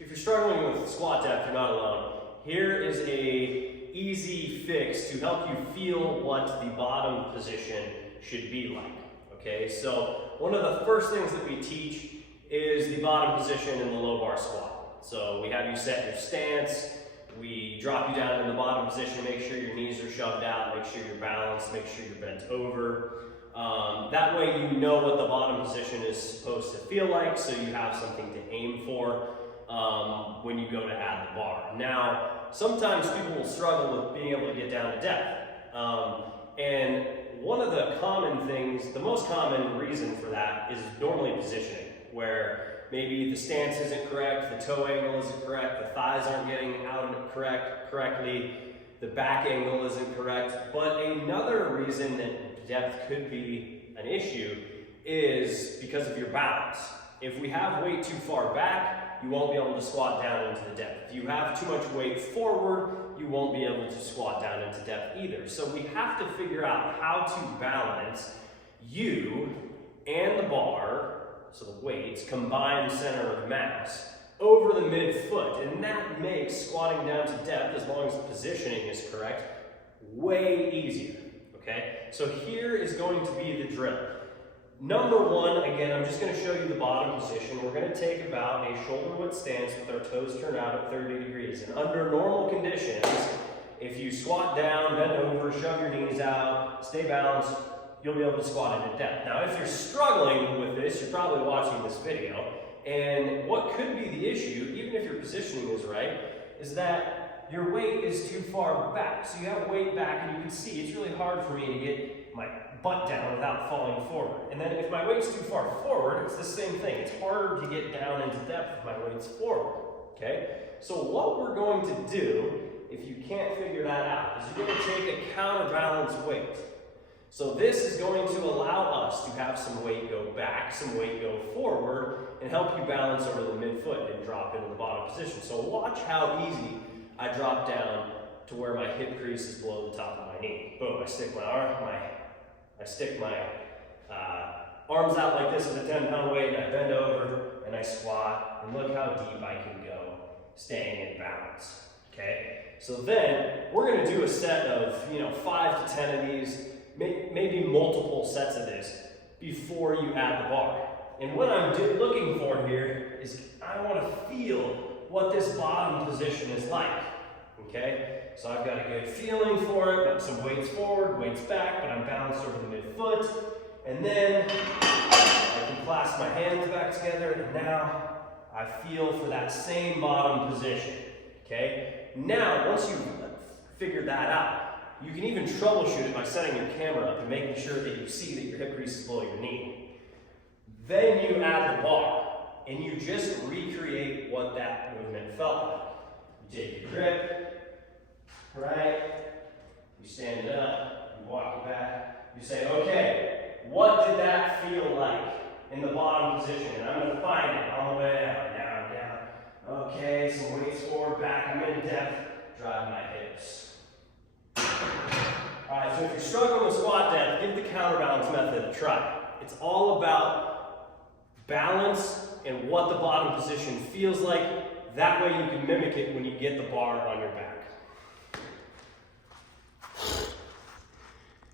If you're struggling with squat depth, you're not alone. Here is a easy fix to help you feel what the bottom position should be like. Okay, so one of the first things that we teach is the bottom position in the low bar squat. So we have you set your stance, we drop you down in the bottom position, make sure your knees are shoved out, make sure you're balanced, make sure you're bent over. That way you know what the bottom position is supposed to feel like, so you have something to aim for when you go to add the bar. Now, sometimes people will struggle with being able to get down to depth. And one of the common things, the most common reason for that is normally positioning, where maybe the stance isn't correct, the toe angle isn't correct, the thighs aren't getting out correctly, the back angle isn't correct. But another reason that depth could be an issue is because of your balance. If we have weight too far back, you won't be able to squat down into the depth. If you have too much weight forward, you won't be able to squat down into depth either. So we have to figure out how to balance you and the bar, so the weights, combined center of mass, over the midfoot. And that makes squatting down to depth, as long as the positioning is correct, way easier. Okay? So here is going to be the drill. Number one, again, I'm just going to show you the bottom position. We're going to take about a shoulder width stance with our toes turned out at 30 degrees. And under normal conditions, if you squat down, bend over, shove your knees out, stay balanced, you'll be able to squat into depth. Now, if you're struggling with this, you're probably watching this video, and what could be the issue, even if your positioning is right, is that your weight is too far back. So you have weight back, and you can see it's really hard for me to get my butt down without falling forward. And then if my weight's too far forward, it's the same thing. It's harder to get down into depth if my weight's forward, okay? So what we're going to do, if you can't figure that out, is you're going to take a counterbalance weight. So this is going to allow us to have some weight go back, some weight go forward, and help you balance over the midfoot and drop into the bottom position. So watch how easy I drop down to where my hip crease is below the top of my knee. Boom, I stick my arms out like this with a 10-pound weight, and I bend over, and I squat, and look how deep I can go, staying in balance, okay? So then, we're gonna do a set of, 5 to 10 of these, maybe multiple sets of this, before you add the bar. And what I'm looking for here is, I wanna feel what this bottom position is like, okay? So I've got a good feeling for it, got some weights forward, weights back, but I'm balanced over the midfoot. And then I can clasp my hands back together, and now I feel for that same bottom position, okay? Now, once you've figured that out, you can even troubleshoot it by setting your camera up and making sure that you see that your hip crease is below your knee. Then you add the bar, and you just recreate what that movement felt like. You take your grip, right? You stand it up, you walk it back, you say, okay, what did that feel like in the bottom position? And I'm going to find it all the way down, down, down. Okay, some weights forward, back, I'm in depth, drive my hips. Alright, so if you're struggling with squat depth, give the counterbalance method a try. It's all about balance and what the bottom position feels like. That way you can mimic it when you get the bar on your back.